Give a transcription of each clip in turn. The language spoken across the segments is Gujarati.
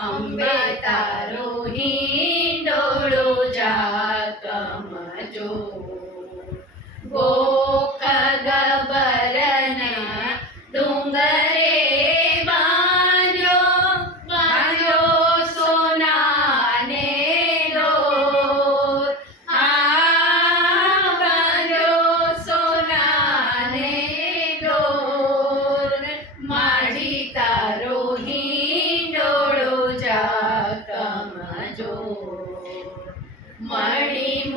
અંબે તારો હિંડોળો જાકમજો ગોખ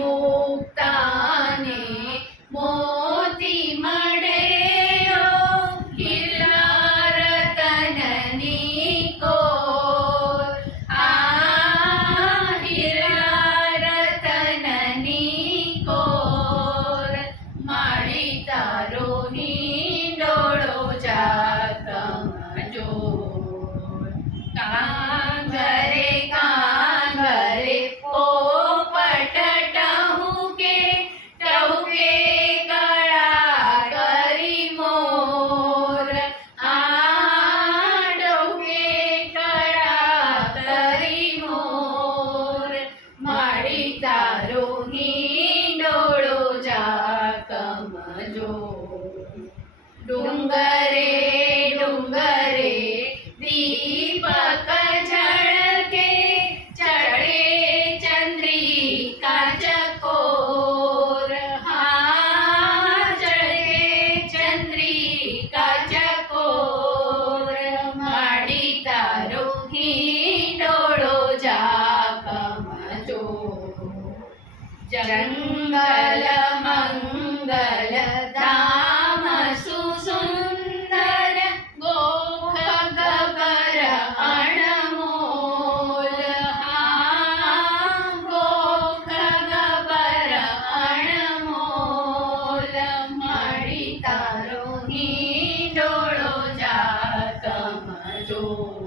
મુક્તાને મોતી મળે તારો હિંડોળો જાકમજો કાંગરે जो डूंगरे डूंगरे, दीपक झड़के चढ़े चंद्री का चकोर। हाँ चढ़े चंद्री का चकोर। माड़ी तारो ही डोड़ो जा कमज़ोर। जंगल જાકમજો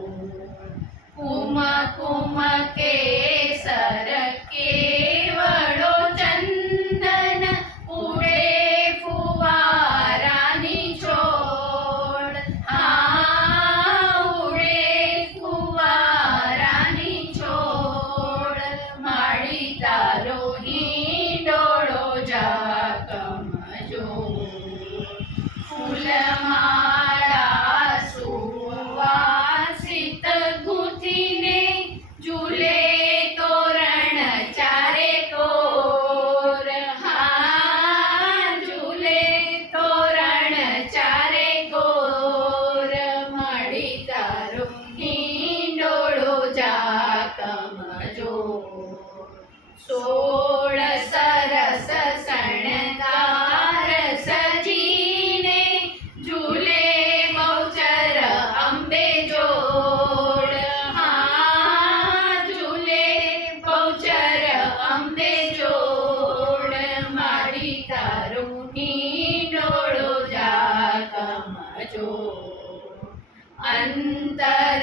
સોળ સરસ શણગાર સજીને ઝૂલે મૌચર અંબે જોડ. હા, ઝૂલે મૌચર અંબે જોડ. મારી તારું હિંડોળો જાકમજો અંતર